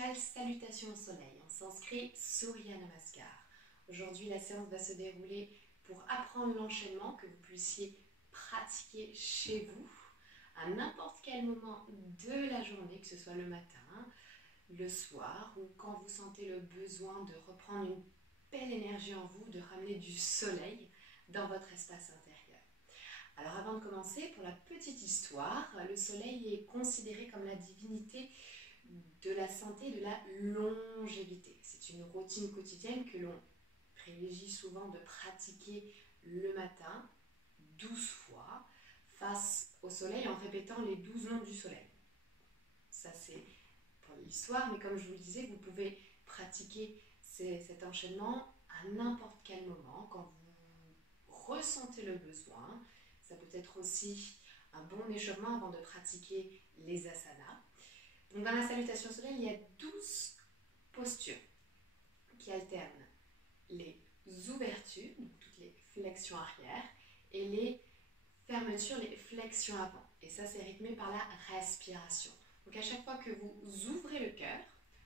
spéciale Salutations au soleil. On s'inscrit Surya Namaskar. Aujourd'hui, la séance va se dérouler pour apprendre l'enchaînement que vous puissiez pratiquer chez vous à n'importe quel moment de la journée, que ce soit le matin, le soir ou quand vous sentez le besoin de reprendre une belle énergie en vous, de ramener du soleil dans votre espace intérieur. Alors avant de commencer, pour la petite histoire, le soleil est considéré comme la divinité de la santé et de la longévité. C'est une routine quotidienne que l'on privilégie souvent de pratiquer le matin 12 fois face au soleil en répétant les 12 noms du soleil. Ça c'est pour l'histoire, mais comme je vous le disais, vous pouvez pratiquer cet enchaînement à n'importe quel moment, quand vous ressentez le besoin. Ça peut être aussi un bon échauffement avant de pratiquer les asanas. Donc dans la salutation au soleil, il y a 12 postures qui alternent les ouvertures, donc toutes les flexions arrière, et les fermetures, les flexions avant. Et ça, c'est rythmé par la respiration. Donc à chaque fois que vous ouvrez le cœur,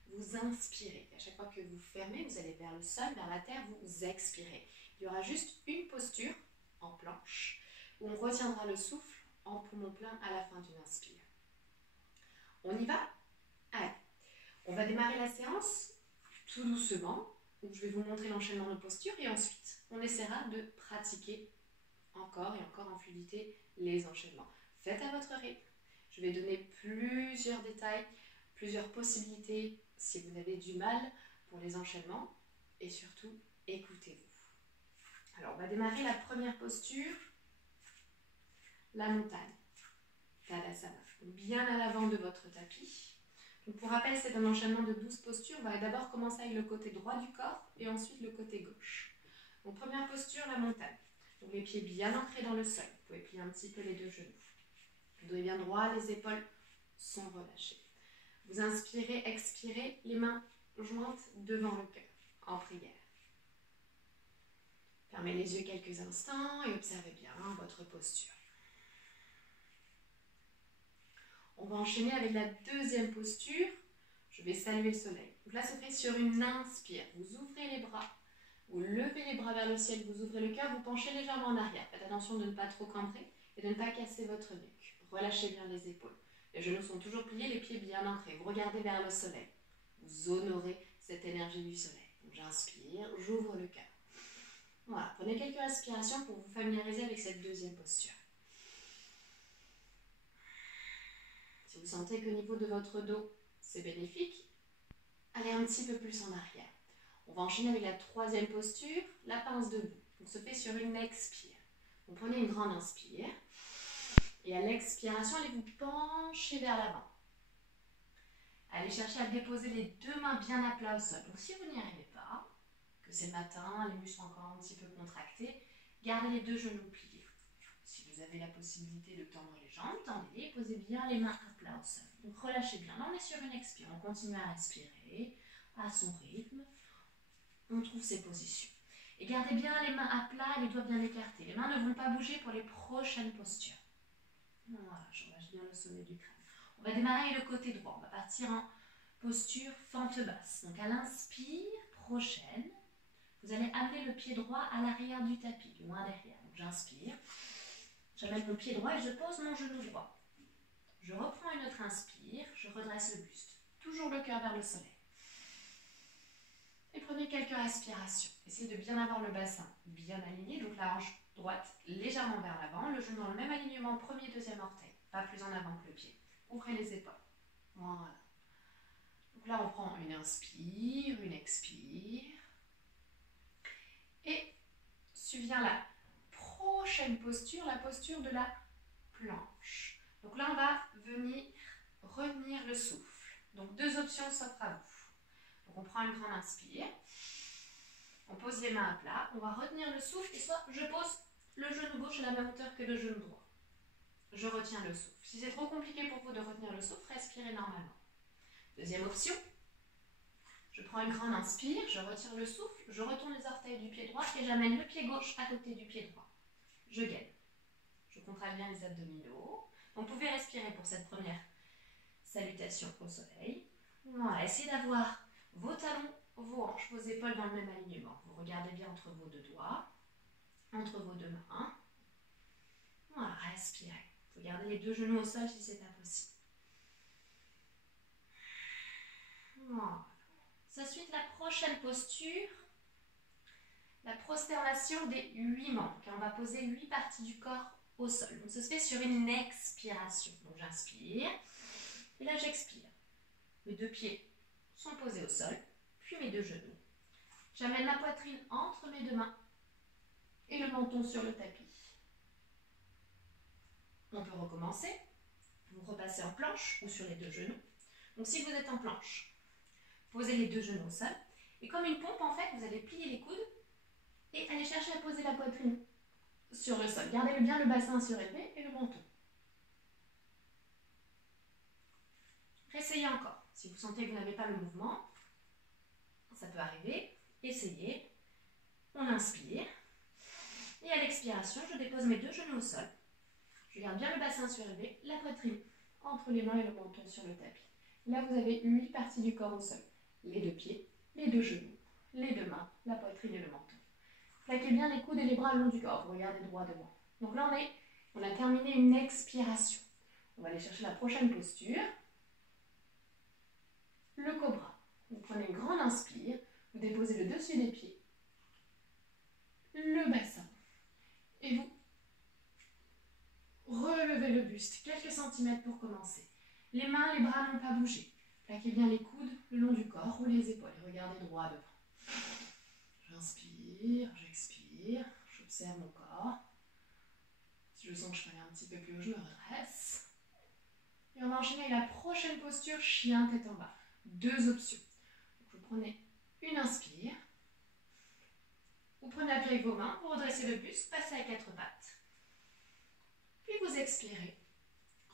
vous inspirez. À chaque fois que vous fermez, vous allez vers le sol, vers la terre, vous expirez. Il y aura juste une posture en planche où on retiendra le souffle en poumon plein à la fin d'une inspire. On y va? Allez, on va démarrer la séance tout doucement, où je vais vous montrer l'enchaînement de postures et ensuite on essaiera de pratiquer encore et encore en fluidité les enchaînements. Faites à votre rythme. Je vais donner plusieurs détails, plusieurs possibilités si vous avez du mal pour les enchaînements et surtout écoutez-vous. Alors on va démarrer la première posture, la montagne, Tadasana, bien à l'avant de votre tapis. Donc pour rappel, c'est un enchaînement de 12 postures. On va d'abord commencer avec le côté droit du corps et ensuite le côté gauche. Donc première posture, la montagne. Donc les pieds bien ancrés dans le sol. Vous pouvez plier un petit peu les deux genoux. Le dos est bien droit, les épaules sont relâchées. Vous inspirez, expirez, les mains jointes devant le cœur, en prière. Fermez les yeux quelques instants et observez bien votre posture. On va enchaîner avec la deuxième posture. Je vais saluer le soleil. Donc là, se fait sur une inspire. Vous ouvrez les bras. Vous levez les bras vers le ciel. Vous ouvrez le cœur. Vous penchez légèrement en arrière. Faites attention de ne pas trop cambrer et de ne pas casser votre nuque. Relâchez bien les épaules. Les genoux sont toujours pliés, les pieds bien ancrés. Vous regardez vers le soleil. Vous honorez cette énergie du soleil. Donc j'inspire, j'ouvre le cœur. Voilà. Prenez quelques respirations pour vous familiariser avec cette deuxième posture. Si vous sentez qu'au niveau de votre dos, c'est bénéfique, allez un petit peu plus en arrière. On va enchaîner avec la troisième posture, la pince debout. On se fait sur une expire. Donc prenez une grande inspire. Et à l'expiration, allez vous pencher vers l'avant. Allez chercher à déposer les deux mains bien à plat au sol. Donc si vous n'y arrivez pas, que c'est le matin, les muscles sont encore un petit peu contractés, gardez les deux genoux pliés. Si vous avez la possibilité de tendre les jambes, tendez-les et posez bien les mains à plat au sol. Donc relâchez bien. Là, on est sur une expire. On continue à respirer à son rythme. On trouve ses positions. Et gardez bien les mains à plat et les doigts bien écartés. Les mains ne vont pas bouger pour les prochaines postures. Voilà, je relâche bien le sommet du crâne. On va démarrer le côté droit. On va partir en posture fente basse. Donc à l'inspire prochaine, vous allez amener le pied droit à l'arrière du tapis, loin derrière. Donc j'inspire. J'amène mon pied droit et je pose mon genou droit. Je reprends une autre inspire, je redresse le buste. Toujours le cœur vers le soleil. Et prenez quelques respirations. Essayez de bien avoir le bassin bien aligné. Donc la hanche droite légèrement vers l'avant. Le genou dans le même alignement, premier, deuxième orteil. Pas plus en avant que le pied. Ouvrez les épaules. Voilà. Donc là, on prend une inspire, une expire. Et subvient la prochaine posture, la posture de la planche. Donc là, on va venir retenir le souffle. Donc deux options s'offrent à vous. Donc on prend une grande inspire. On pose les mains à plat. On va retenir le souffle et soit je pose le genou gauche à la même hauteur que le genou droit. Je retiens le souffle. Si c'est trop compliqué pour vous de retenir le souffle, respirez normalement. Deuxième option. Je prends une grande inspire, je retire le souffle, je retourne les orteils du pied droit et j'amène le pied gauche à côté du pied droit. Je gaine. Je contracte bien les abdominaux. Vous pouvez respirer pour cette première salutation au soleil. Voilà, essayez d'avoir vos talons, vos hanches, vos épaules dans le même alignement. Vous regardez bien entre vos deux doigts, entre vos deux mains. Voilà, respirez. Vous gardez les deux genoux au sol si c'est pas possible. Voilà. Ensuite, la prochaine posture, la prosternation des 8 membres. On va poser 8 parties du corps au sol. Donc, ça se fait sur une expiration. Donc, j'inspire et là, j'expire. Mes deux pieds sont posés au sol, puis mes deux genoux. J'amène ma poitrine entre mes deux mains et le menton sur le tapis. On peut recommencer. Vous repassez en planche ou sur les deux genoux. Donc, si vous êtes en planche, posez les deux genoux au sol. Et comme une pompe, en fait, vous allez plier les coudes et aller chercher à poser la poitrine sur le sol. Gardez bien le bassin surélevé et le menton. Essayez encore. Si vous sentez que vous n'avez pas le mouvement, ça peut arriver. Essayez. On inspire. Et à l'expiration, je dépose mes deux genoux au sol. Je garde bien le bassin surélevé, la poitrine entre les mains et le menton sur le tapis. Là, vous avez 8 parties du corps au sol. Les deux pieds, les deux genoux, les deux mains, la poitrine et le menton. Plaquez bien les coudes et les bras le long du corps. Vous regardez droit devant. Donc là, on a terminé une expiration. On va aller chercher la prochaine posture. Le cobra. Vous prenez une grande inspire. Vous déposez le dessus des pieds. Le bassin. Et vous relevez le buste. Quelques centimètres pour commencer. Les mains, les bras n'ont pas bougé. Plaquez bien les coudes le long du corps ou les épaules. Regardez droit devant. J'inspire, j'expire, j'observe mon corps. Si je sens que je peux aller un petit peu plus haut, je me redresse. Et on va enchaîner avec la prochaine posture, chien tête en bas. 2 options. Donc vous prenez une inspire. Vous prenez appui avec vos mains, vous redressez le buste, passez à 4 pattes. Puis vous expirez.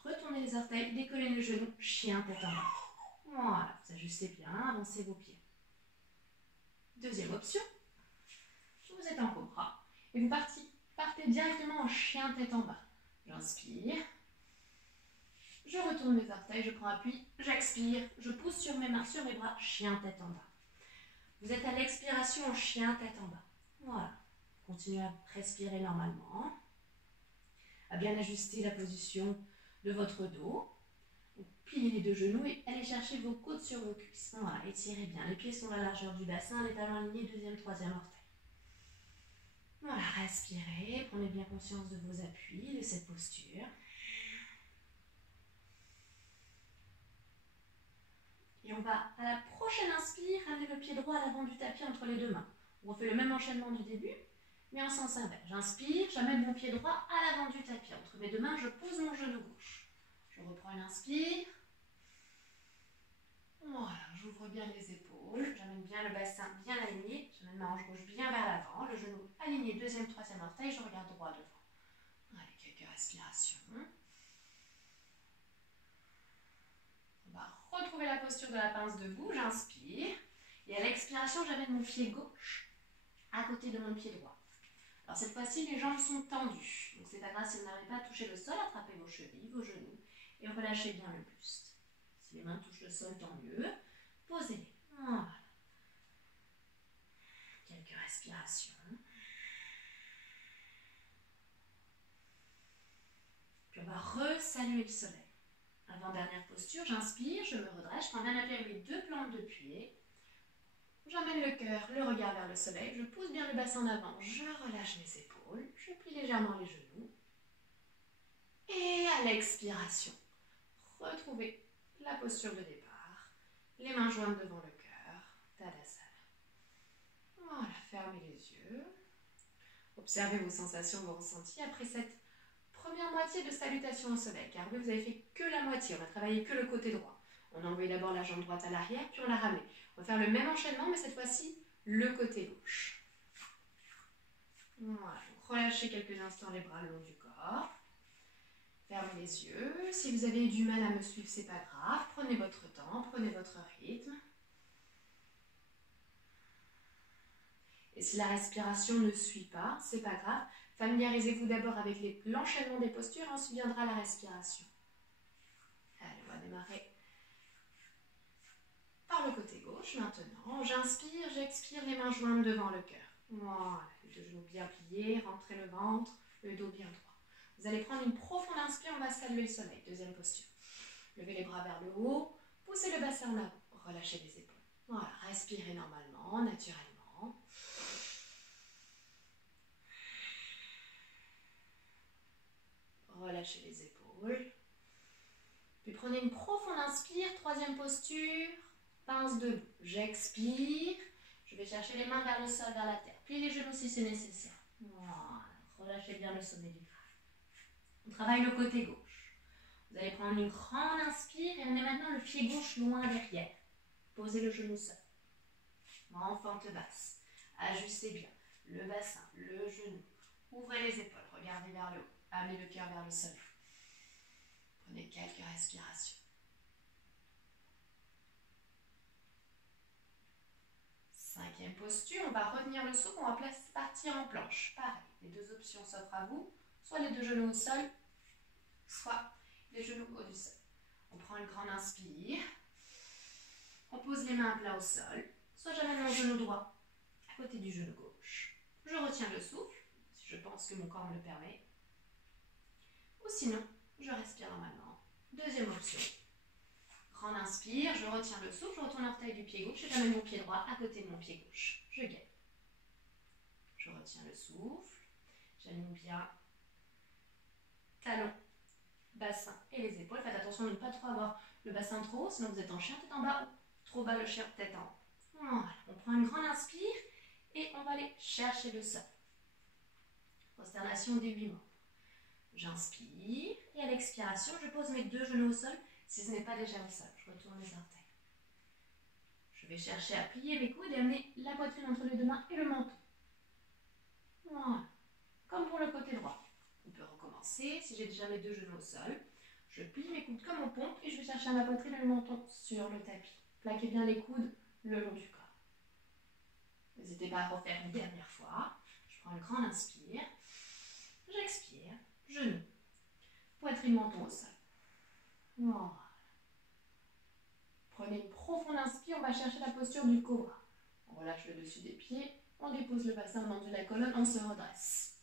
Retournez les orteils, décollez le genou, chien tête en bas. Voilà, vous ajustez bien, avancez vos pieds. Deuxième option. Vous êtes en cobra et vous partez directement en chien tête en bas. J'inspire, je retourne mes orteils, je prends appui, j'expire, je pousse sur mes mains, sur mes bras, chien tête en bas. Vous êtes à l'expiration en chien tête en bas. Voilà. Continuez à respirer normalement, à bien ajuster la position de votre dos. Vous pliez les deux genoux et allez chercher vos coudes sur vos cuisses. Voilà, étirez bien. Les pieds sont à la largeur du bassin, les talons alignés, deuxième, troisième orteil. Voilà, respirez, prenez bien conscience de vos appuis, de cette posture. Et on va, à la prochaine inspire, amener le pied droit à l'avant du tapis entre les deux mains. On refait le même enchaînement du début, mais en sens inverse. J'inspire, j'amène mon pied droit à l'avant du tapis. Entre mes deux mains, je pose mon genou gauche. Je reprends une inspire. Voilà, j'ouvre bien les épaules, j'amène bien le bassin bien aligné, j'amène ma hanche gauche bien vers l'avant, le genou aligné, deuxième, troisième orteil, je regarde droit devant. Allez, quelques respirations. On va retrouver la posture de la pince debout, j'inspire, et à l'expiration, j'amène mon pied gauche à côté de mon pied droit. Alors cette fois-ci, les jambes sont tendues, donc c'est pas grave si vous n'arrivez pas à toucher le sol, attrapez vos chevilles, vos genoux, et relâchez bien le buste. Si les mains touchent le sol, tant mieux. Posez-les. Voilà. Quelques respirations. Puis on va resaluer le soleil. Avant-dernière posture, j'inspire, je me redresse, je prends bien appui avec mes deux plantes de pied. J'emmène le cœur, le regard vers le soleil, je pousse bien le bassin en avant, je relâche mes épaules, je plie légèrement les genoux. Et à l'expiration, retrouvez la posture de départ, les mains jointes devant le cœur, Tadasana. Voilà, fermez les yeux. Observez vos sensations, vos ressentis après cette première moitié de salutation au soleil. Car vous avez fait que la moitié, on a travaillé que le côté droit. On a envoyé d'abord la jambe droite à l'arrière, puis on l'a ramenée. On va faire le même enchaînement, mais cette fois-ci, le côté gauche. Voilà, donc relâchez quelques instants les bras le long du corps. Fermez les yeux. Si vous avez du mal à me suivre, c'est pas grave. Prenez votre temps, prenez votre rythme. Et si la respiration ne suit pas, c'est pas grave. Familiarisez-vous d'abord avec l'enchaînement des postures, ensuite viendra la respiration. Allez, on va démarrer bouche maintenant. J'inspire, j'expire, les mains jointes devant le cœur. Voilà, les deux genoux bien pliés, rentrez le ventre, le dos bien droit. Vous allez prendre une profonde inspire, on va saluer le soleil. Deuxième posture. Levez les bras vers le haut, poussez le bassin en avant, relâchez les épaules. Voilà, respirez normalement, naturellement. Relâchez les épaules. Puis prenez une profonde inspire, troisième posture, pince debout. J'expire, je vais chercher les mains vers le sol, vers la terre. Pliez les genoux si c'est nécessaire. Voilà, relâchez bien le sommet du crâne. On travaille le côté gauche. Vous allez prendre une grande inspire et on met maintenant le pied gauche loin derrière. Posez le genou seul. En fente basse. Ajustez bien le bassin, le genou. Ouvrez les épaules, regardez vers le haut. Amenez le cœur vers le sol. Prenez quelques respirations. Cinquième posture, on va retenir le souffle, on va partir en planche. Pareil, les deux options s'offrent à vous. Soit les deux genoux au sol, soit les genoux au du sol. On prend une grande inspire. On pose les mains à plat au sol. Soit j'amène mon genou droit à côté du genou gauche. Je retiens le souffle, si je pense que mon corps me le permet. Ou sinon, je respire normalement. Deuxième option. Grande inspire, je retiens le souffle, je retourne l'orteil du pied gauche et j'amène mon pied droit à côté de mon pied gauche. Je gaine. Je retiens le souffle. J'aligne bien talon, bassin et les épaules. Faites attention de ne pas trop avoir le bassin trop haut, sinon vous êtes en chien tête en bas ou trop bas le chien tête en haut. Voilà. On prend une grande inspire et on va aller chercher le sol. Prosternation des 8 membres. J'inspire et à l'expiration, je pose mes deux genoux au sol. Si ce n'est pas déjà au sol, je retourne les orteils. Je vais chercher à plier les coudes et amener la poitrine entre les deux mains et le menton. Voilà. Comme pour le côté droit. On peut recommencer. Si j'ai déjà mes deux genoux au sol, je plie mes coudes comme en pompe et je vais chercher ma poitrine et le menton sur le tapis. Plaquez bien les coudes le long du corps. N'hésitez pas à refaire une dernière fois. Je prends une grande inspire. J'expire. Genoux. Poitrine, menton au sol. Voilà. Prenez une profonde inspire, on va chercher la posture du cobra. On relâche le dessus des pieds, on dépose le bassin au moment de la colonne, on se redresse.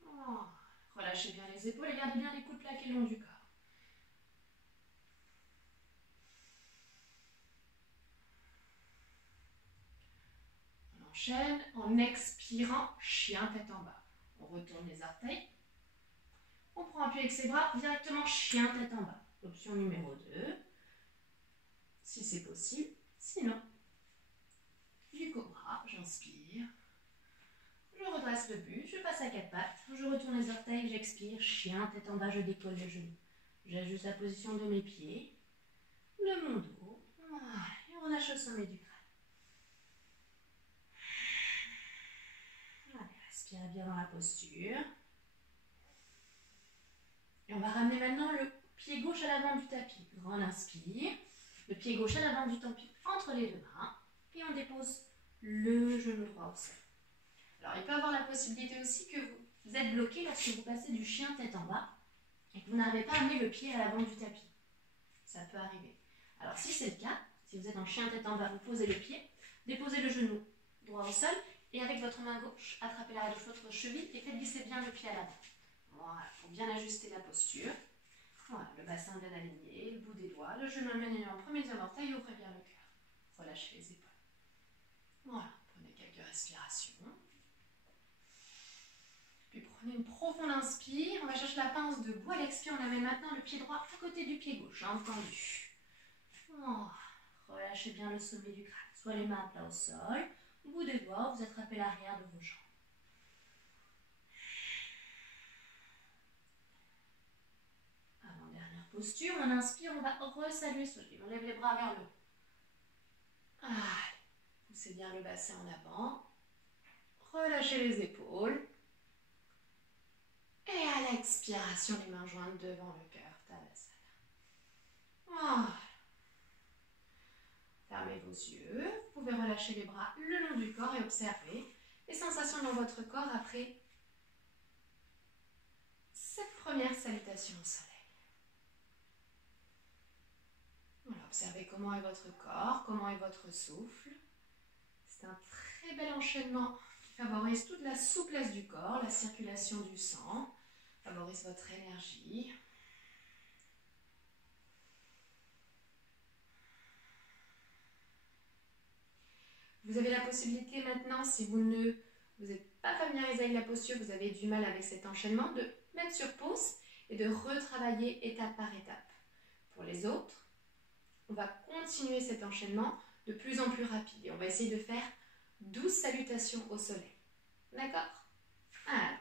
Voilà. Relâchez bien les épaules et gardez bien les coudes plaqués le long du corps. On enchaîne en expirant, chien tête en bas. On retourne les orteils. On prend appui avec ses bras, directement chien tête en bas. Option numéro 2. Si c'est possible. Sinon, du cobra, j'inspire. Je redresse le buste, je passe à 4 pattes. Je retourne les orteils, j'expire. Chien tête en bas, je décolle les genoux. J'ajuste la position de mes pieds, de mon dos. Voilà. Et on relâche au sommet du crâne. Allez, respirez bien dans la posture. Et on va ramener maintenant le pied gauche à l'avant du tapis. Grande inspire. Le pied gauche à l'avant du tapis entre les deux mains. Et on dépose le genou droit au sol. Alors, il peut y avoir la possibilité aussi que vous êtes bloqué lorsque vous passez du chien tête en bas et que vous n'arrivez pas à amener le pied à l'avant du tapis. Ça peut arriver. Alors, si c'est le cas, si vous êtes en chien tête en bas, vous posez le pied, déposez le genou droit au sol et avec votre main gauche, attrapez l'arrière de votre cheville et faites glisser bien le pied à l'avant. Voilà, il faut bien ajuster la posture. Voilà, le bassin bien aligné, le bout des doigts, le genou aligné en premier orteil et ouvrez bien le cœur. Relâchez les épaules. Voilà, prenez quelques respirations. Puis prenez une profonde inspire. On va chercher la pince debout. À l'expire, on amène maintenant le pied droit à côté du pied gauche, jambes tendues. Voilà, relâchez bien le sommet du crâne. Soit les mains à plat au sol, au bout des doigts, vous attrapez l'arrière de vos jambes. Posture, on inspire, on va resaluer ce genou. On lève les bras vers le haut. Allez, poussez bien le bassin en avant. Relâchez les épaules. Et à l'expiration, les mains jointes devant le cœur. Tadasana. Voilà. Fermez vos yeux. Vous pouvez relâcher les bras le long du corps et observer les sensations dans votre corps après cette première salutation au soleil. Voilà, Observez comment est votre corps, comment est votre souffle. C'est un très bel enchaînement qui favorise toute la souplesse du corps, la circulation du sang, favorise votre énergie. Vous avez la possibilité maintenant, si vous n'êtes pas familiarisé avec la posture, vous avez du mal avec cet enchaînement, de mettre sur pause et de retravailler étape par étape. Pour les autres, on va continuer cet enchaînement de plus en plus rapide et on va essayer de faire 12 salutations au soleil. D'accord? Alors,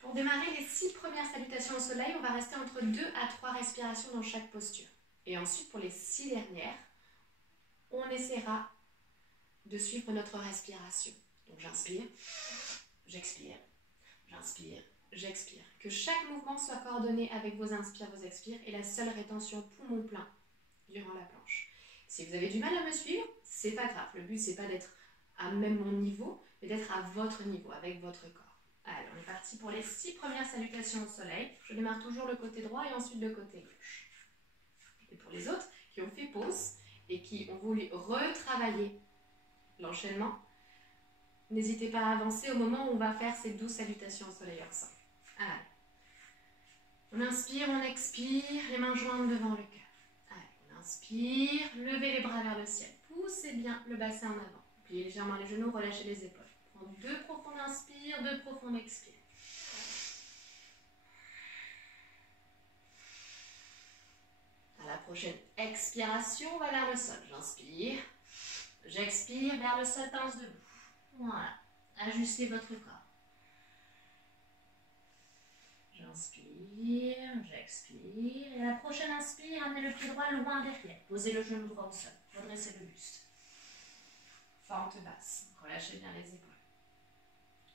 pour démarrer les 6 premières salutations au soleil, on va rester entre 2 à 3 respirations dans chaque posture. Et ensuite, pour les 6 dernières, on essaiera de suivre notre respiration. Donc j'inspire, j'expire, j'inspire, j'expire. Que chaque mouvement soit coordonné avec vos inspires, vos expires et la seule rétention poumon plein durant la planche. Si vous avez du mal à me suivre, c'est pas grave. Le but, c'est pas d'être à même mon niveau, mais d'être à votre niveau, avec votre corps. Allez, on est parti pour les 6 premières salutations au soleil. Je démarre toujours le côté droit et ensuite le côté gauche. Et pour les autres qui ont fait pause et qui ont voulu retravailler l'enchaînement, n'hésitez pas à avancer au moment où on va faire ces 12 salutations au soleil ensemble. Allez. On inspire, on expire, les mains jointes devant le cœur. Allez, on inspire, levez les bras vers le ciel. Poussez bien le bassin en avant. Pliez légèrement les genoux, relâchez les épaules. Prends 2 profondes inspires, 2 profondes expires. À la prochaine expiration, on va vers le sol. J'inspire, j'expire, vers le sol, pince debout. Voilà, ajustez votre corps. J'inspire, j'expire. Et à la prochaine inspire, amenez le pied droit loin derrière. Posez le genou droit au sol. Redressez le buste. Fente basse. Relâchez bien les épaules.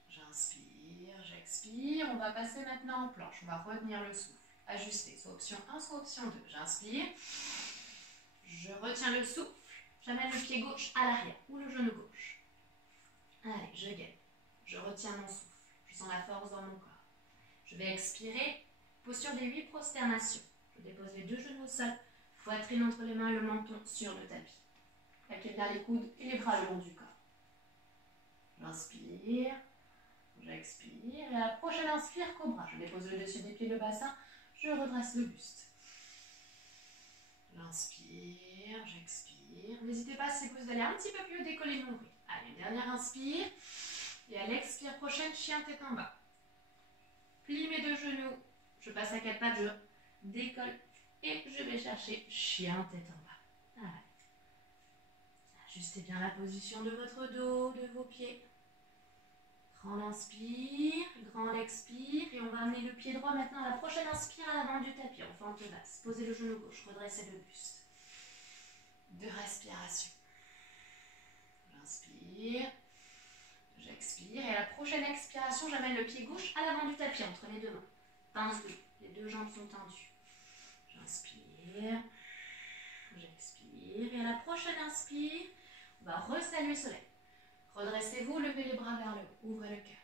J'inspire, j'expire. On va passer maintenant en planche. On va retenir le souffle. Ajuster. Soit option 1, soit option 2. J'inspire. Je retiens le souffle. J'amène le pied gauche à l'arrière ou le genou gauche. Allez, je gaine. Je retiens mon souffle. Je sens la force dans mon corps. Je vais expirer, posture des 8 prosternations. Je dépose les 2 genoux au sol, poitrine entre les mains et le menton sur le tapis. Plaquez bien les coudes et les bras le long du corps. J'inspire, j'expire. Et à la prochaine inspire, cobra. Je dépose le dessus des pieds, le bassin, je redresse le buste. J'inspire, j'expire. N'hésitez pas si vous allez un petit peu plus décoller le nombril. Allez, dernière inspire. Et à l'expire prochaine, chien tête en bas. Plie mes 2 genoux, je passe à 4 pattes, je décolle et je vais chercher chien tête en bas. Voilà. Ajustez bien la position de votre dos, de vos pieds. Grand inspire, grand expire et on va amener le pied droit maintenant à la prochaine inspire à l'avant du tapis en fente basse. Posez le genou gauche, redressez le buste. 2 respirations. J'inspire. J'expire et à la prochaine expiration, j'amène le pied gauche à l'avant du tapis entre les 2 mains. Pince debout, les 2 jambes sont tendues. J'inspire, j'expire et à la prochaine inspire, on va resaluer le soleil. Redressez-vous, levez les bras vers le haut, ouvrez le cœur.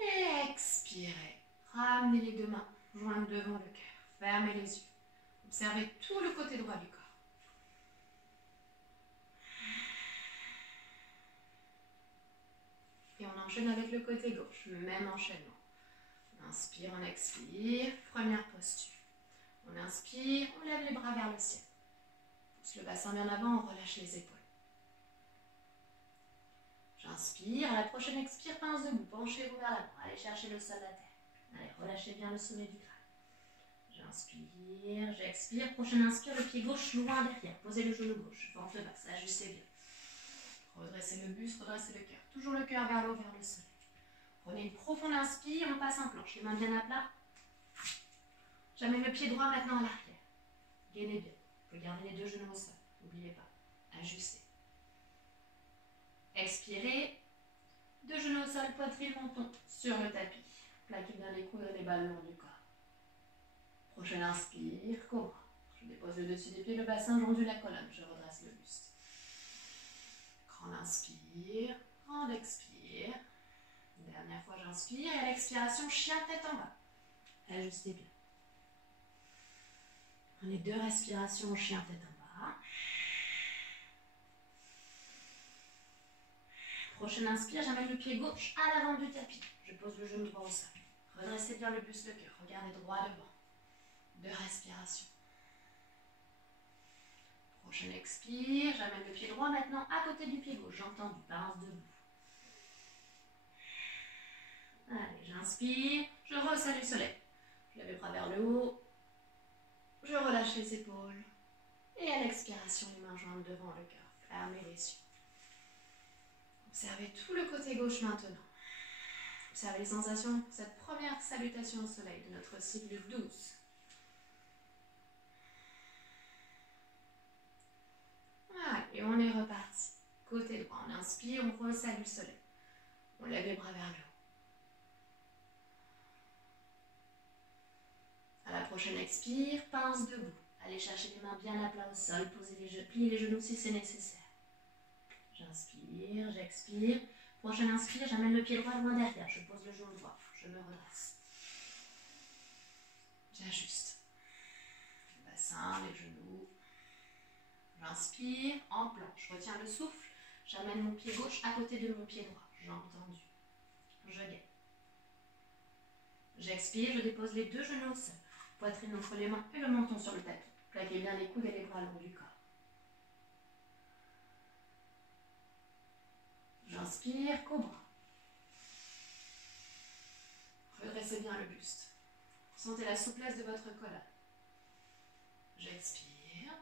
Et expirez, ramenez les 2 mains jointes devant le cœur, fermez les yeux. Observez tout le côté droit du corps. Et on enchaîne avec le côté gauche, le même enchaînement. On inspire, on expire, première posture. On inspire, on lève les bras vers le ciel. On pousse le bassin bien avant, on relâche les épaules. J'inspire, à la prochaine expire, pince debout, penchez-vous vers l'avant, allez chercher le sol de la terre. Allez, relâchez bien le sommet du crâne. J'inspire, j'expire, prochaine inspire, le pied gauche loin derrière, posez le genou gauche, fente basse, ajustez bien. Redressez le buste, redressez le cœur. Toujours le cœur vers l'eau, vers le soleil. Prenez une profonde inspire, on passe en planche. Les mains bien à plat. J'amène le pied droit maintenant à l'arrière. Gainez bien. Vous pouvez garder les 2 genoux au sol. N'oubliez pas. Ajustez. Expirez. 2 genoux au sol, poitrine, menton sur le tapis. Plaquez bien les coudes et les bas le long du corps. Prochaine inspire, cobra. Je dépose le dessus des pieds, le bassin, j'ondule la colonne. Je redresse le buste. Grand inspire, grand expire. Dernière fois, j'inspire et à l'expiration, chien tête en bas. Ajustez bien. Prenez 2 respirations, chien tête en bas. Prochaine inspire, j'amène le pied gauche à l'avant du tapis. Je pose le genou droit au sol. Redressez bien le buste, le cœur. Regardez droit devant. 2 respirations. Prochaine expire, j'amène le pied droit maintenant à côté du pied gauche. J'entends du balance debout. Allez, j'inspire, je ressalue le soleil. Je lève les bras vers le haut. Je relâche les épaules. Et à l'expiration, les mains jointes devant le cœur. Fermez les yeux. Observez tout le côté gauche maintenant. Observez les sensations pour cette première salutation au soleil de notre cycle 12. Voilà, et on est reparti. Côté droit, on inspire, on ressalue le soleil. On lève les bras vers le haut. À la prochaine expire, pince debout. Allez chercher les mains bien à plat au sol, pliez les genoux si c'est nécessaire. J'inspire, j'expire. Prochaine inspire, j'amène le pied droit loin derrière. Je pose le genou droit, je me redresse. J'ajuste. Le bassin, les genoux. J'inspire, en planche. Je retiens le souffle. J'amène mon pied gauche à côté de mon pied droit. Jambes tendues. Je gaine. J'expire, je dépose les 2 genoux au sol. Poitrine entre les mains et le menton sur le tapis. Plaquez bien les coudes et les bras le long du corps. J'inspire, cobra. Redressez bien le buste. Sentez la souplesse de votre colonne. J'expire.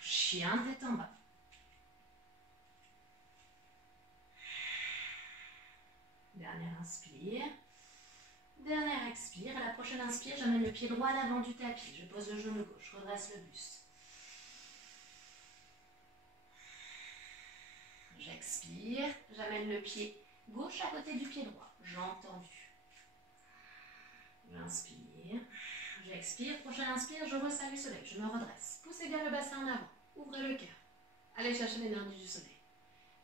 Chien tête en bas. Dernière inspire. Dernière expire. À la prochaine inspire, j'amène le pied droit à l'avant du tapis. Je pose le genou gauche, je redresse le buste. J'expire. J'amène le pied gauche à côté du pied droit. Jambes tendues. J'inspire. J'expire. Prochaine inspire, je ressalue le soleil. Je me redresse. Poussez bien le bassin en avant. Ouvrez le cœur. Allez chercher l'énergie du soleil.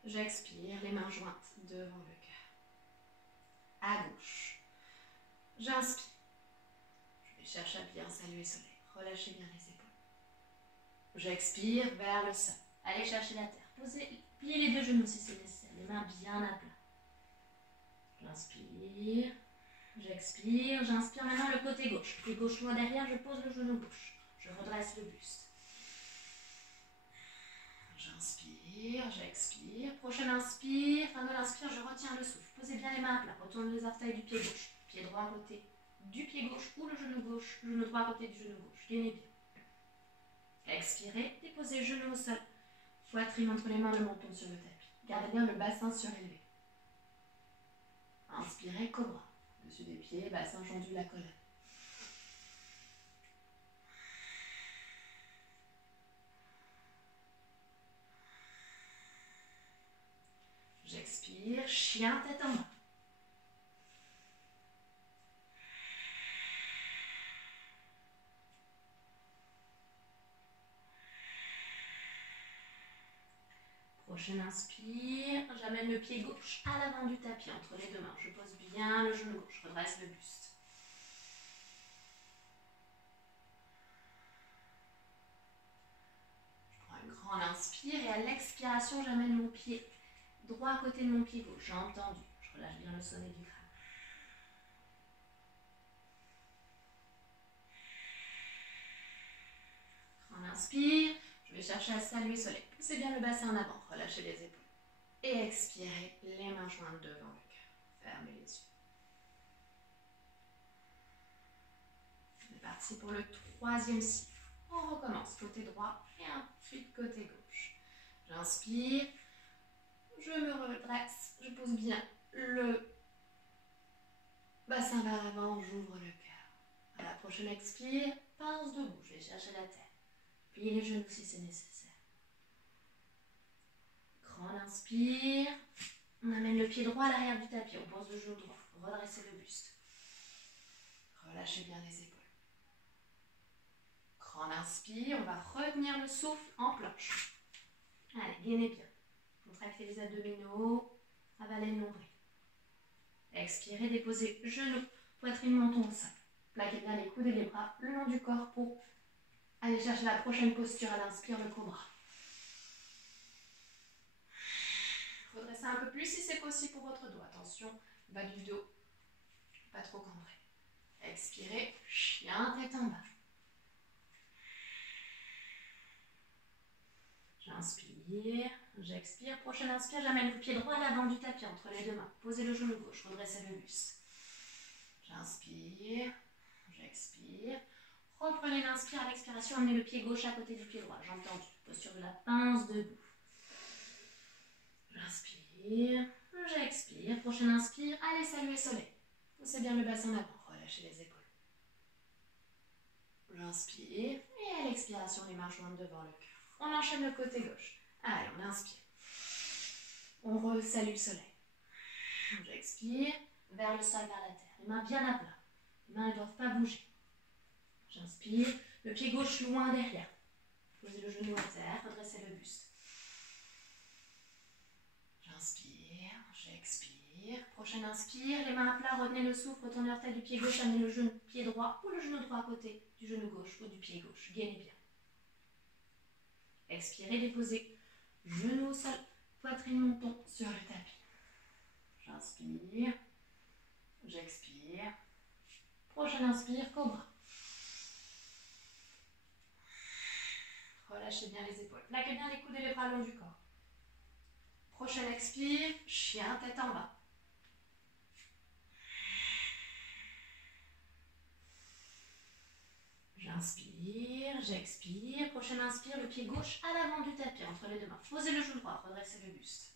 J'expire, les mains jointes devant le cœur. À gauche. J'inspire. Je vais chercher à bien saluer le soleil. Relâchez bien les épaules. J'expire vers le sol. Allez chercher la terre. Pliez les 2 genoux si c'est nécessaire. Les mains bien à plat. J'inspire. J'expire. J'inspire maintenant le côté gauche. Pied gauche loin derrière, je pose le genou gauche. Je redresse le buste. J'inspire, j'expire. Prochaine inspire. Fin de l'inspire, je retiens le souffle. Posez bien les mains à plat. Retournez les orteils du pied gauche. Pied droit à côté du pied gauche ou le genou gauche. Genou droit à côté du genou gauche. Gainez bien. Expirez. Déposez genou au sol. Poitrine entre les mains, le menton sur le tapis. Gardez bien le bassin surélevé. Inspirez, cobra. Dessus des pieds, bassin tendu, la colonne. J'expire, chien tête en bas. Prochaine inspire, j'amène le pied gauche à l'avant du tapis, entre les 2 mains. Je pose bien le genou gauche, je redresse le buste. Je prends une grande inspire et à l'expiration, j'amène mon pied droit à côté de mon pied gauche, jambes tendues. Je relâche bien le sommet du crâne. Grande inspire, je vais chercher à saluer le soleil. Poussez bien le bassin en avant, relâchez les épaules. Et expirez, les mains jointes devant le cœur. Fermez les yeux. On est parti pour le 3e cycle. On recommence côté droit et ensuite côté gauche. J'inspire, je me redresse, je pose bien le bassin vers l'avant, j'ouvre le cœur. À la prochaine expire, pince debout, je vais chercher la terre. Pliez les genoux si c'est nécessaire. Grande inspire. On amène le pied droit à l'arrière du tapis. On pose le genou droit. Redressez le buste. Relâchez bien les épaules. Grande inspire. On va retenir le souffle en planche. Allez, gainez bien. Contractez les abdominaux. Avalez le nombril. Expirez, déposez genoux, poitrine, menton au sol. Plaquez bien les coudes et les bras le long du corps pour aller chercher la prochaine posture à l'inspire, le cobra. Redressez un peu plus si c'est possible pour votre dos. Attention, bas du dos, pas trop cambré. Expirez, chien, tête en bas. J'inspire, j'expire. Prochaine inspire, j'amène le pied droit à l'avant du tapis entre les deux mains. Posez le genou gauche, redressez le buste. J'inspire, j'expire. Reprenez l'inspire à l'expiration, amenez le pied gauche à côté du pied droit. J'ai entendu. Posture de la pince debout. J'inspire, j'expire. Prochaine inspire, allez saluer soleil. Poussez bien le bassin en avant, relâchez les épaules. J'inspire et à l'expiration, les mains jointes devant le cœur. On enchaîne le côté gauche. Allez, on inspire. On resalue le soleil. J'expire, vers le sol, vers la terre. Les mains bien à plat. Les mains ne doivent pas bouger. J'inspire, le pied gauche loin derrière. Posez le genou à terre, redressez le buste. J'inspire, j'expire. Prochaine inspire, les mains à plat, retenez le souffle, retournez l'orteil du pied gauche, amenez le genou, pied droit ou le genou droit à côté du genou gauche ou du pied gauche. Gainez bien. Expirez, déposez genou au sol, poitrine monton sur le tapis. J'inspire, j'expire. Prochaine inspire, cobra. Relâchez bien les épaules. Plaquez bien les coudes et les bras le long du corps. Prochaine expire, chien, tête en bas. J'inspire, j'expire. Prochaine inspire, le pied gauche à l'avant du tapis, entre les deux mains. Posez le genou droit, redressez le buste.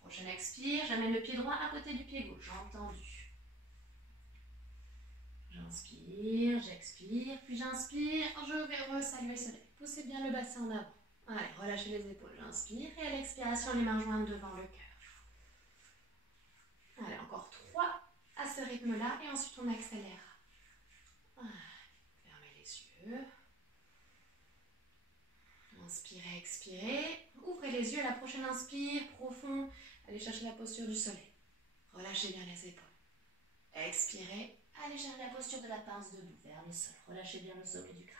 Prochaine expire, j'amène le pied droit à côté du pied gauche, jambes tendues. J'inspire, j'expire, puis j'inspire, je vais resaluer le soleil. Poussez bien le bassin en avant. Allez, relâchez les épaules, j'inspire et à l'expiration, les mains jointes devant le cœur. Allez, encore 3 à ce rythme-là et ensuite on accélère. Fermez les yeux. Inspirez, expirez. Ouvrez les yeux, la prochaine inspire, profond. Allez chercher la posture du soleil. Relâchez bien les épaules. Expirez. Allez chercher la posture de la pince debout vers le sol. Relâchez bien le sommet du crâne.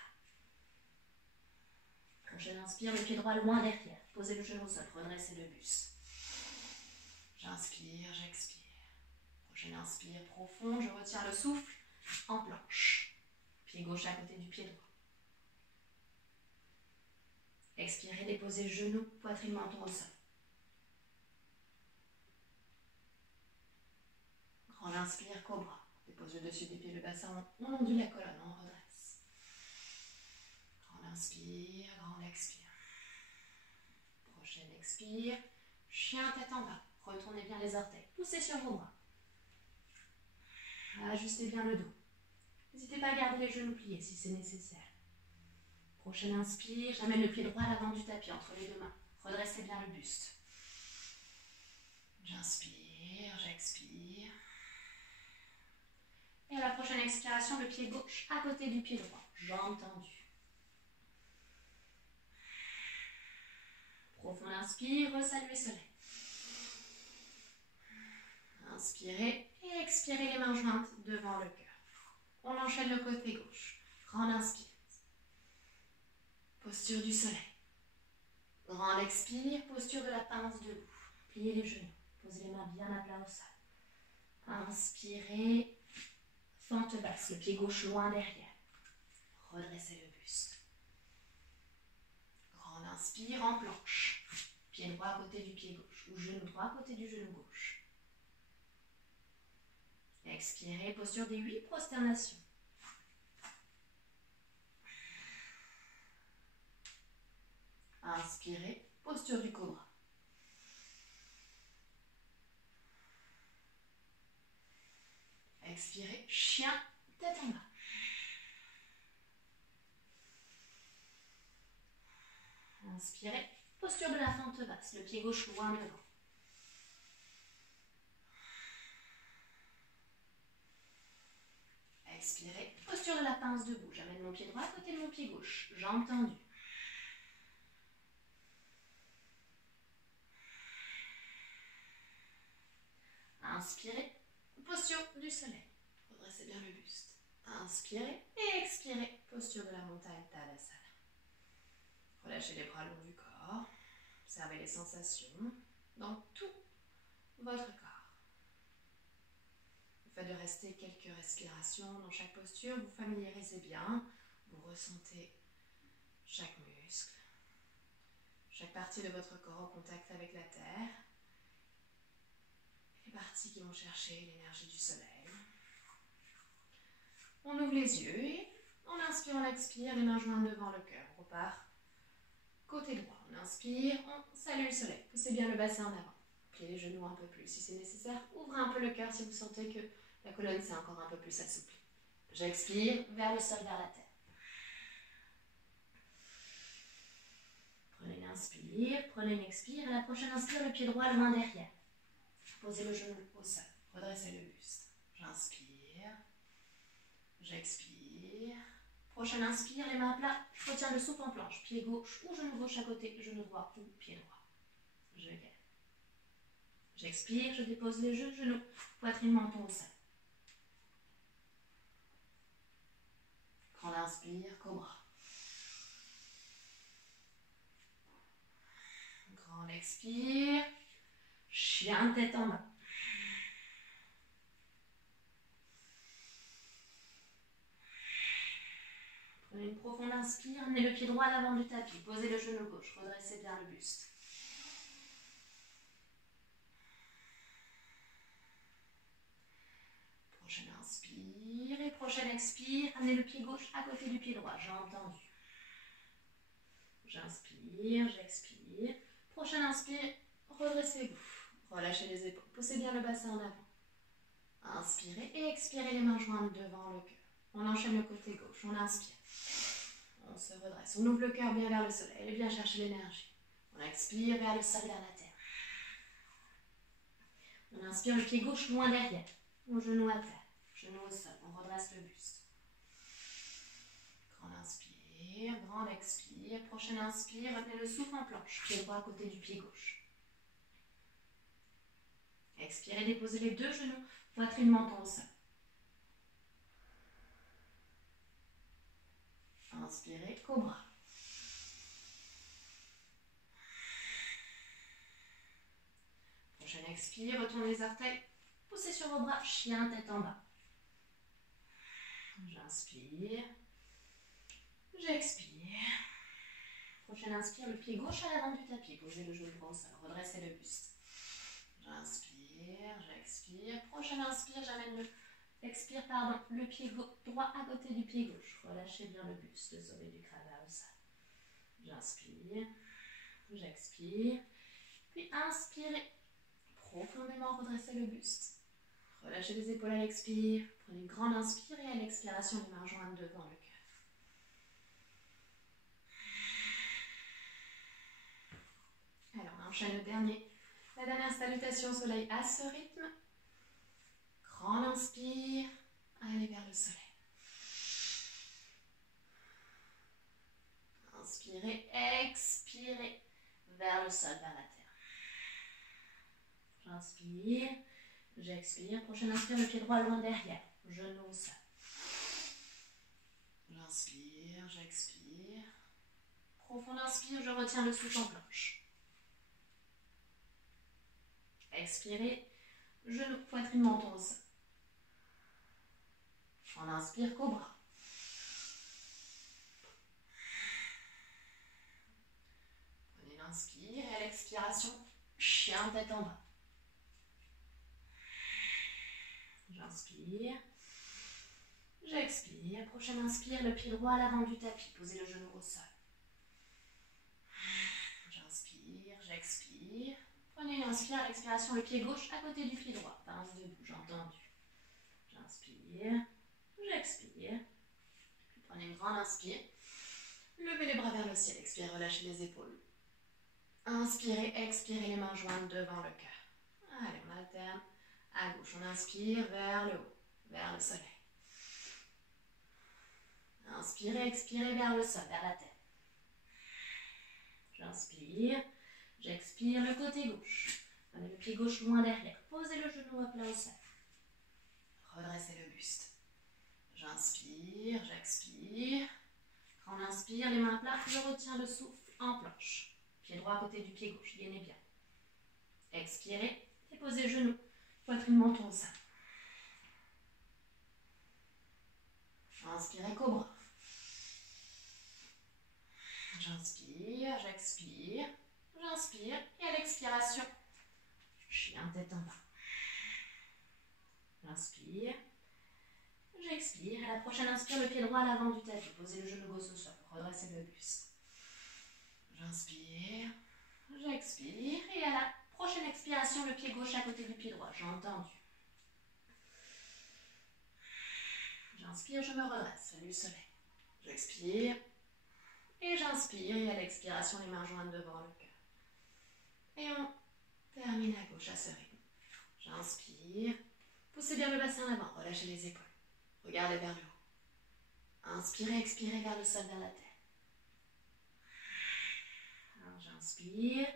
Prochaine inspire, le pied droit loin derrière. Posez le genou au sol, redressez le buste. J'inspire, j'expire. Prochaine inspire, profond, je retire le souffle en planche. Pied gauche à côté du pied droit. Expirez, déposez genou, poitrine, menton au sol. Grande inspire, cobra. Dépose le dessus des pieds, le bassin, on ondule la colonne, on redresse. Grande inspire, grande expire. Prochaine expire, chien tête en bas. Retournez bien les orteils, poussez sur vos bras. Ajustez bien le dos. N'hésitez pas à garder les genoux pliés si c'est nécessaire. Prochaine inspire, j'amène le pied droit à l'avant du tapis entre les deux mains. Redressez bien le buste. J'inspire, j'expire. Et à la prochaine expiration, le pied gauche à côté du pied droit. Jambes tendues. Profond inspire, resaluez soleil. Inspirez et expirez les mains jointes devant le cœur. On enchaîne le côté gauche. Grande inspire. Posture du soleil. Grande expire, posture de la pince debout. Pliez les genoux. Posez les mains bien à plat au sol. Inspirez. Fente basse, le pied gauche loin derrière. Redressez le buste. Grande inspire en planche. Pied droit à côté du pied gauche ou genou droit à côté du genou gauche. Expirez, posture des 8 prosternations. Inspirez, posture du cobra. Expirez, chien, tête en bas. Inspirez, posture de la fente basse, le pied gauche loin devant. Expirez, posture de la pince debout. J'amène mon pied droit à côté de mon pied gauche, jambes tendues. Inspirez, posture posture du soleil. Redressez bien le buste. Inspirez et expirez. Posture de la montagne Tadasana. Relâchez les bras le long du corps. Observez les sensations dans tout votre corps. Le fait de rester quelques respirations dans chaque posture, vous familiarisez bien. Vous ressentez chaque muscle, chaque partie de votre corps au contact avec la terre. Les parties qui vont chercher l'énergie du soleil. On ouvre les yeux et on inspire, on expire, les mains jointes devant le cœur. On repart côté droit. On inspire, on salue le soleil. Poussez bien le bassin en avant. Pliez les genoux un peu plus si c'est nécessaire. Ouvrez un peu le cœur si vous sentez que la colonne s'est encore un peu plus assouplie. J'expire vers le sol, vers la terre. Prenez une inspire, prenez une expire. À la prochaine inspire, le pied droit loin derrière. Posez le genou au sol. Redressez le buste. J'inspire. J'expire. Prochaine inspire, les mains à plat. Je retiens le souffle en planche. Pied gauche ou genou gauche à côté, genou droit ou pied droit. Je gagne. J'expire, je dépose les genoux, poitrine, menton au sol. Grande inspire, cobra. Grande expire, chien tête en bas. Prenez une profonde inspire, amenez le pied droit à l'avant du tapis, posez le genou gauche, redressez bien le buste. Prochaine inspire et prochaine expire, amenez le pied gauche à côté du pied droit, jambes tendues. J'inspire, j'expire. Prochaine inspire, redressez-vous. Relâchez les épaules, poussez bien le bassin en avant. Inspirez et expirez les mains jointes devant le cœur. On enchaîne le côté gauche, on inspire. On se redresse, on ouvre le cœur bien vers le soleil et bien chercher l'énergie. On expire vers le sol, vers la terre. On inspire le pied gauche loin derrière. On genou à terre, genou au sol, on redresse le buste. Grande inspire, grande expire. Prochaine inspire, retenez le souffle en planche. Pied droit à côté du pied gauche. Expirez, déposez les deux genoux, poitrine, menton au sol. Inspirez, cobra. Prochaine expire, retournez les orteils, poussez sur vos bras, chien tête en bas. J'inspire, j'expire. Prochaine inspire, le pied gauche à l'avant du tapis, posez le genou droit au sol, redressez le buste. J'inspire, j'expire. Prochaine inspire, j'amène le pied droit à côté du pied gauche. Relâchez bien le buste, le sommet du crâne vers le sol. J'inspire, j'expire. Puis inspirez. Profondément redressez le buste. Relâchez les épaules à l'expire. Prenez une grande inspire et à l'expiration, les mains jointes devant le cœur. Alors, on enchaîne la dernière salutation au soleil à ce rythme. Grande inspire, allez vers le soleil. Inspirez, expirez vers le sol, vers la terre. J'inspire, j'expire. Prochaine inspire, le pied droit loin derrière, genou au sol. J'inspire, j'expire. Profonde inspire, je retiens le souffle en planche. Expirez, genou, poitrine, menton au sol. On inspire, cobra. Prenez une inspire et à l'expiration, chien tête en bas. J'inspire, j'expire. Prochaine inspire, le pied droit à l'avant du tapis, posez le genou au sol. J'inspire, j'expire. Prenez une inspire, à l'expiration, le pied gauche à côté du pied droit, pince debout, jambes tendues. J'inspire, j'expire. Puis prenez une grande inspire. Levez les bras vers le ciel, expirez, relâchez les épaules. Inspirez, expirez les mains jointes devant le cœur. Allez, on alterne. À gauche, on inspire vers le haut, vers le soleil. Inspirez, expirez vers le sol, vers la terre. J'inspire, j'expire le côté gauche. Prenez le pied gauche loin derrière. Posez le genou à plat au sol. J'inspire, les mains plates, je retiens le souffle en planche. Pied droit à côté du pied gauche, gainez bien. Expirez, déposez genoux, poitrine, menton au sein. Inspirez, cobra. J'inspire, j'expire, j'inspire et à l'expiration, chien tête en bas. J'inspire, j'expire. À la prochaine inspire, le pied droit à l'avant du tapis. Posez le genou gauche au sol, redressez le buste. J'inspire, j'expire et à la prochaine expiration, le pied gauche à côté du pied droit, jambes tendues. J'inspire, je me redresse, salut soleil. J'expire et j'inspire et à l'expiration, les mains jointes devant le cœur. Et on termine à gauche à ce rythme. J'inspire, poussez bien le bassin en avant, relâchez les épaules. Regardez vers le haut. Inspirez, expirez vers le sol, vers la terre. Alors j'inspire,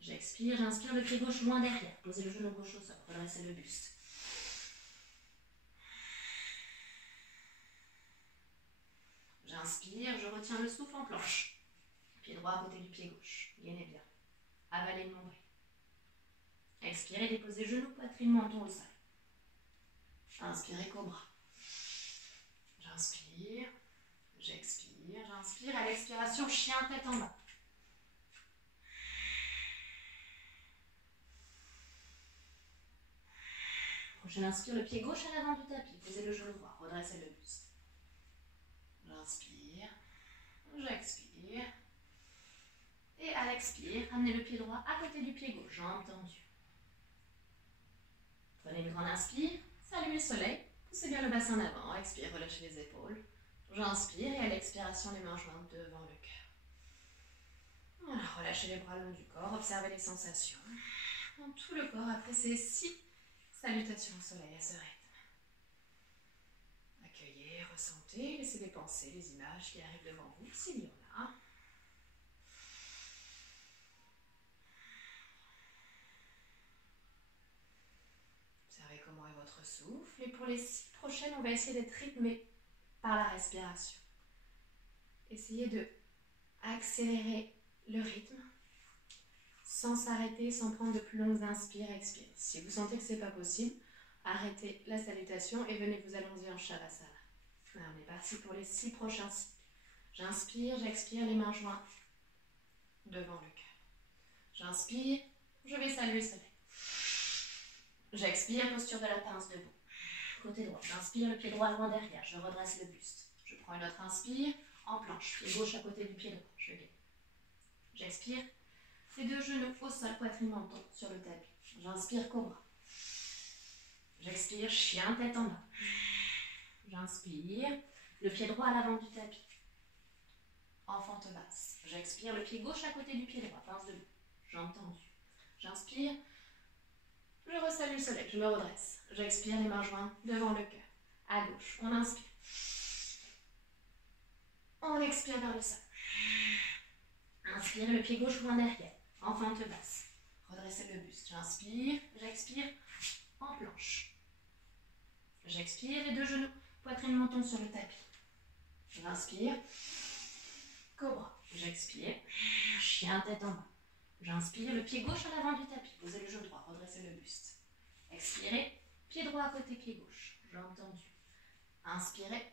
j'expire, j'inspire le pied gauche loin derrière. Posez le genou gauche au sol, redressez le buste. J'inspire, je retiens le souffle en planche. Pied droit à côté du pied gauche. Gainez bien. Avalez le nombril. Expirez, déposez genoux, poitrine, menton au sol. Inspirez, cobra. J'inspire, j'expire, j'inspire. À l'expiration, chien tête en bas. Prochaine inspire, le pied gauche à l'avant du tapis. Posez le genou droit, redressez le buste. J'inspire, j'expire. Et à l'expire, amenez le pied droit à côté du pied gauche, jambes tendues. Prenez une grande inspire, saluez le soleil, poussez bien le bassin en avant, expire, relâchez les épaules. J'inspire et à l'expiration, les mains jointes devant le cœur. Voilà, relâchez les bras le long du corps, observez les sensations dans tout le corps après ces 6 salutations au soleil à ce rythme. Accueillez, ressentez, laissez les pensées, les images qui arrivent devant vous, s'il y en a. Observez comment est votre souffle. Et pour les 6 prochaines, on va essayer d'être rythmé par la respiration. Essayez de accélérer le rythme sans s'arrêter, sans prendre de plus longues inspires et expires. Si vous sentez que ce n'est pas possible, arrêtez la salutation et venez vous allonger en Shavasana. Voilà, on est parti pour les 6 prochains cycles. J'inspire, j'expire, les mains jointes devant le cœur. J'inspire, je vais saluer le soleil. J'expire, posture de la pince debout. Côté droit, j'inspire, le pied droit loin derrière, je redresse le buste. Je prends une autre inspire, en planche, pied gauche à côté du pied droit, je gagne. J'expire, les 2 genoux au sol, poitrine, menton sur le tapis. J'inspire, cobra. J'expire, chien tête en bas. J'inspire, le pied droit à l'avant du tapis. Enfante basse. J'expire, le pied gauche à côté du pied droit, pince debout. Jambes tendues. J'inspire, je resalue le soleil, je me redresse. J'expire, les mains jointes devant le cœur. À gauche, on inspire. On expire vers le sol. Inspire, le pied gauche loin derrière. Enfante basse. Redressez le buste. J'inspire, j'expire en planche. J'expire, les 2 genoux, poitrine, menton sur le tapis. J'inspire, cobra. J'expire, chien tête en bas. J'inspire, le pied gauche à l'avant du tapis. Posez le genou droit, redressez le buste. Expirez, pied droit à côté, pied gauche. Jambes tendues. Inspirez.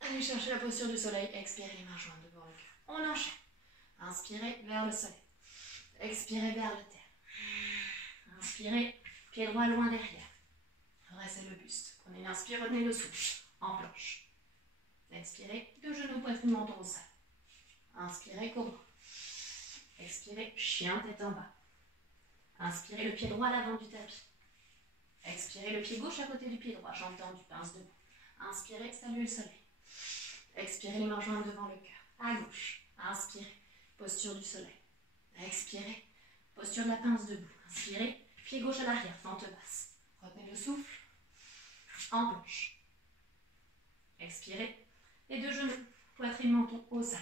Allez chercher la posture du soleil. Expirez, les mains jointes devant le cœur. On enchaîne. Inspirez vers le soleil. Expirez vers la terre. Inspirez, pied droit loin derrière. Redressez le buste. Prenez une inspire, retenez le souffle. En planche. Expirez, 2 genoux, poitrine, menton au sol. Inspirez, cobra. Expirez, chien tête en bas. Inspirez, le pied droit à l'avant du tapis. Expirez, le pied gauche à côté du pied droit, jambes tendues, pince debout. Inspirez, saluez le soleil. Expirez, les mains jointes devant le cœur. À gauche. Inspirez, posture du soleil. Expirez, posture de la pince debout. Inspirez, pied gauche à l'arrière, fente basse. Retenez le souffle. En planche. Expirez, les 2 genoux, poitrine, menton au sol.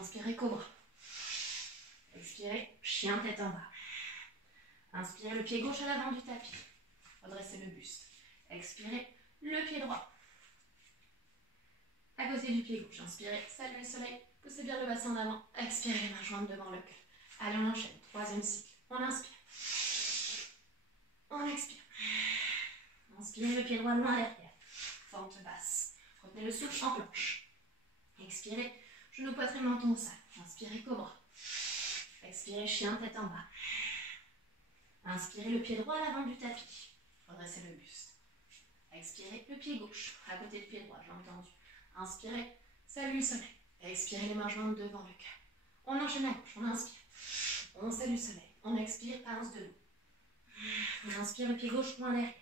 Inspirez, cobra. Expirez, chien tête en bas. Inspirez, le pied gauche à l'avant du tapis. Redressez le buste. Expirez, le pied droit. à côté du pied gauche. Inspirez, saluez le soleil, poussez bien le bassin en avant. Expirez les mains jointes devant le cœur. Allez, on enchaîne. Troisième cycle. On inspire. On expire. Inspirez le pied droit loin derrière. Fente basse. Retenez le souffle en planche. Expirez, genou, poitrine, menton au sol. Inspirez, cobra. Expirez, chien, tête en bas. Inspirez le pied droit à l'avant du tapis. Redressez le buste. Expirez le pied gauche à côté du pied droit, jambe tendue. Inspirez, salut le soleil. Expirez les mains jointes devant le cœur. On enchaîne à gauche, on inspire. On salue le soleil. On expire, balance de dos. On inspire le pied gauche loin derrière.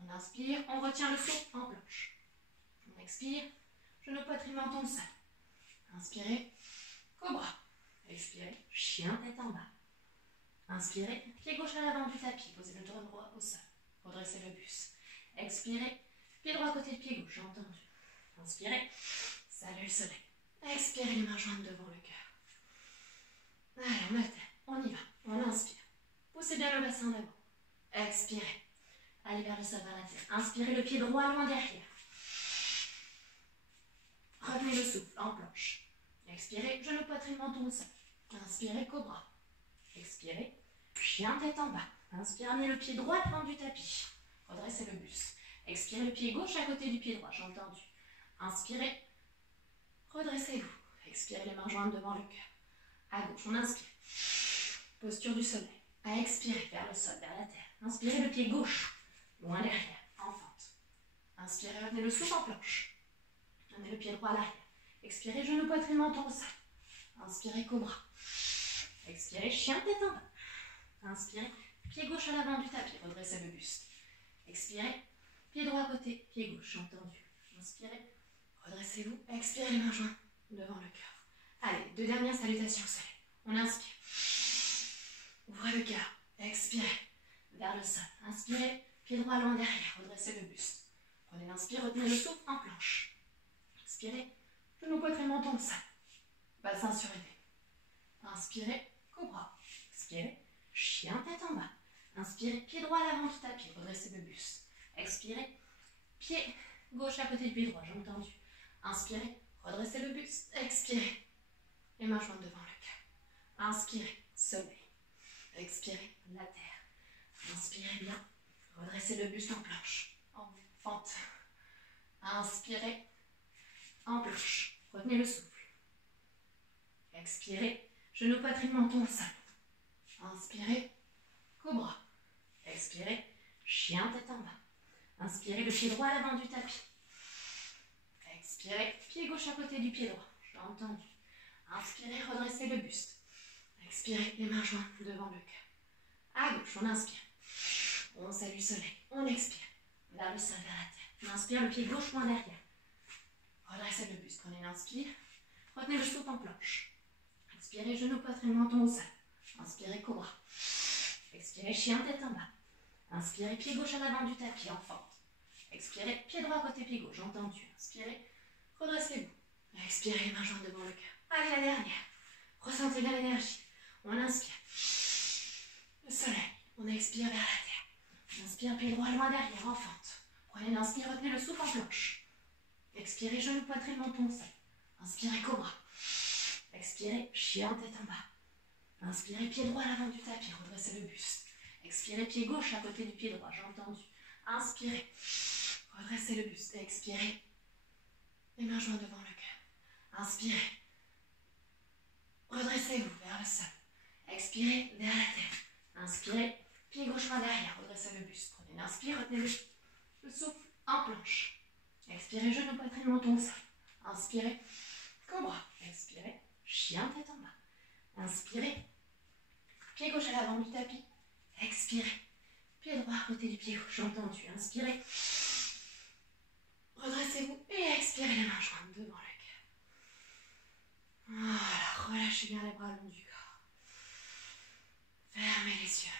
On inspire, on retient le souffle en planche. On expire, genou, poitrine, menton au sol. Inspirez, cobra. Expirez, chien, tête en bas. Inspirez, pied gauche à l'avant du tapis, posez le dos droit au sol. Redressez le buste. Expirez, pied droit à côté de pied gauche, j'ai entendu. Inspirez, salut le soleil. Expirez les mains jointes devant le cœur. Allez, on alterne, on y va, on inspire. Poussez bien le bassin d'avant. Expirez. Allez vers le sol, vers la terre. Inspirez le pied droit loin derrière. Retenez le souffle en planche. Expirez, genou, poitrine, menton au sol. Inspirez, cobra. Expirez, chien, tête en bas. Inspirez le pied droit devant du tapis. Redressez le buste. Expirez le pied gauche à côté du pied droit, jambe tendue. Inspirez, redressez-vous. Expirez les mains jointes devant le cœur. À gauche, on inspire. Posture du soleil. À expirer vers le sol, vers la terre. Inspirez le pied gauche, loin derrière, en fente. Inspirez, retenez le souffle en planche. Amenez le pied droit à l'arrière. Expirez, genou, poitrine, menton au sol. Inspirez, cobra. Expirez, chien, tête en bas. Inspirez, pied gauche à l'avant du tapis, redressez le buste. Expirez, pied droit à côté, pied gauche, entendu. Inspirez, redressez-vous. Expirez les mains jointes devant le cœur. Allez, deux dernières salutations au soleil. On inspire. Ouvrez le cœur. Expirez. Vers le sol. Inspirez. Pied droit loin derrière. Redressez le buste. Prenez l'inspire. Retenez le souffle en planche. Expirez. Genou, poitrine, menton au sol. Bassin surélevé. Inspirez. Cobra. Expirez. Chien, tête en bas. Inspirez. Pied droit à l'avant du tapis. Redressez le buste. Expirez. Pied gauche à côté du pied droit. Jambe tendue. Inspirez. Redressez le buste. Expirez. Les mains jointes devant le cœur. Inspirez. Soleil. Expirez, la terre. Inspirez bien. Redressez le buste en planche. En fente. Inspirez. En planche. Retenez le souffle. Expirez. Genou, poitrine, menton au sol. Inspirez. Cobra. Expirez. Chien, tête en bas. Inspirez le pied droit à l'avant du tapis. Expirez. Pied gauche à côté du pied droit. J'ai entendu. Inspirez. Redressez le buste. Expirez, les mains jointes devant le cœur. À gauche, on inspire. On salue le soleil. On expire. Vers le sol, vers la terre. On inspire, le pied gauche loin derrière. Redressez le buste. Prenez l'inspire. Retenez le souffle en planche. Expirez, genou, poitrine, menton au sol. Inspirez, cobra. Expirez, chien, tête en bas. Inspirez, pied gauche à l'avant du tapis, en fente. Expirez, pied droit à côté, pied gauche, entendu. Inspirez, redressez-vous. Expirez, les mains jointes devant le cœur. Allez, la dernière. Ressentez bien l'énergie. On inspire. Le soleil. On expire vers la terre. On inspire, pied droit loin derrière, en fente. Prenez l'inspire, retenez le souffle en planche. Expirez, genou, poitrine, menton au sol. Inspirez, cobra. Expirez, chien, tête en bas. Inspirez, pied droit à l'avant du tapis, redressez le buste. Expirez, pied gauche à côté du pied droit, jambe tendue. Inspirez, redressez le buste. Expirez, les mains jointes devant le cœur. Inspirez, redressez-vous vers le sol. Expirez, vers la terre. Inspirez, pied gauche loin derrière, redressez le buste. Prenez l'inspire, retenez le souffle en planche. Expirez, genou, poitrine, menton au sol. Inspirez, cobra. Expirez, chien, tête en bas. Inspirez, pied gauche à l'avant du tapis. Expirez, pied droit à côté du pied gauche, entendu. Inspirez, redressez-vous et expirez les mains jointes devant le cœur. Voilà, relâchez bien les bras le long du corps. Fermez les yeux.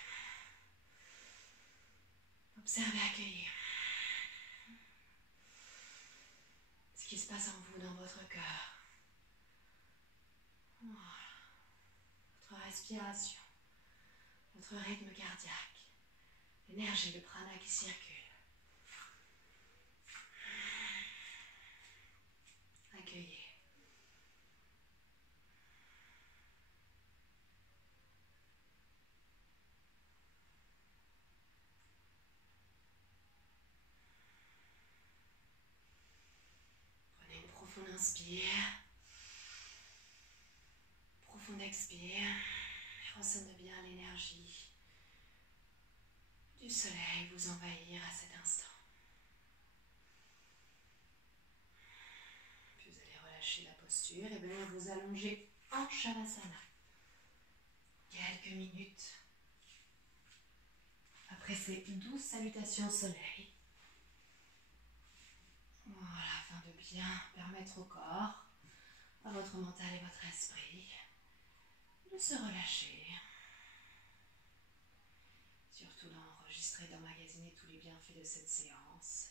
Observez, accueillez ce qui se passe en vous, dans votre cœur. Voilà. Votre respiration, votre rythme cardiaque, l'énergie, le prana qui circule. Inspire. Profond expire. Et ressentez bien l'énergie du soleil vous envahir à cet instant. Puis vous allez relâcher la posture et venir vous allonger en Shavasana. Quelques minutes après ces douces salutations soleil. Voilà, afin de bien permettre au corps, à votre mental et votre esprit de se relâcher. Surtout d'enregistrer, d'emmagasiner tous les bienfaits de cette séance.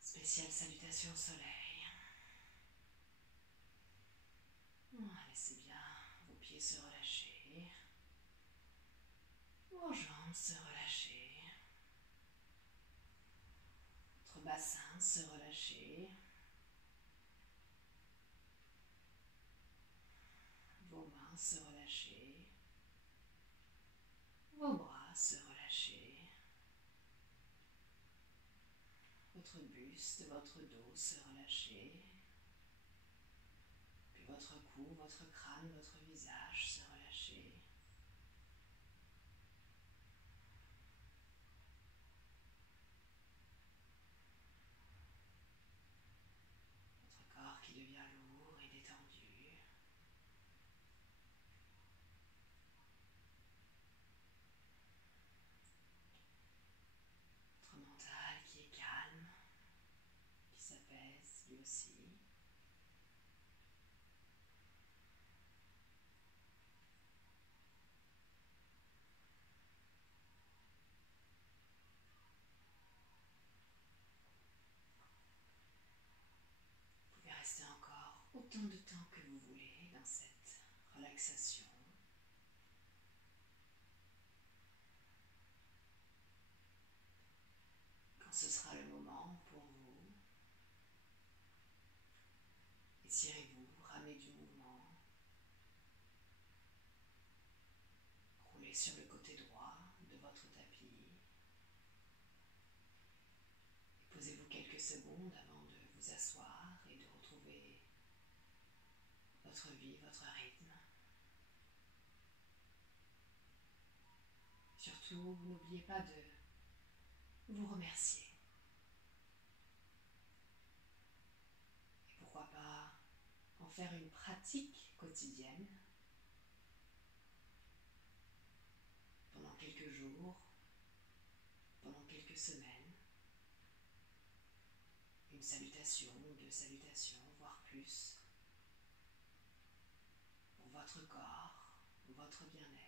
Spéciale salutation soleil. Voilà, laissez bien vos pieds se relâcher. Vos jambes se relâcher. Votre bassin se relâcher. Vos mains se relâcher. Vos bras se relâcher. Votre buste, votre dos se relâcher. Puis votre cou, votre crâne, votre visage se relâcher. Votre corps qui devient lourd et détendu. Votre mental qui est calme, qui s'apaise lui aussi. Vous pouvez rester encore autant de temps que vous voulez dans cette relaxation. Quand ce sera le moment pour vous, étirez-vous, ramenez du mouvement. Roulez sur le côté droit de votre tapis. Et posez-vous quelques secondes avant de vous asseoir et de retrouver votre vie, votre rythme. Surtout, n'oubliez pas de vous remercier. Et pourquoi pas en faire une pratique quotidienne pendant quelques jours, pendant quelques semaines. Une salutation, deux salutations, voire plus, pour votre corps, votre bien-être.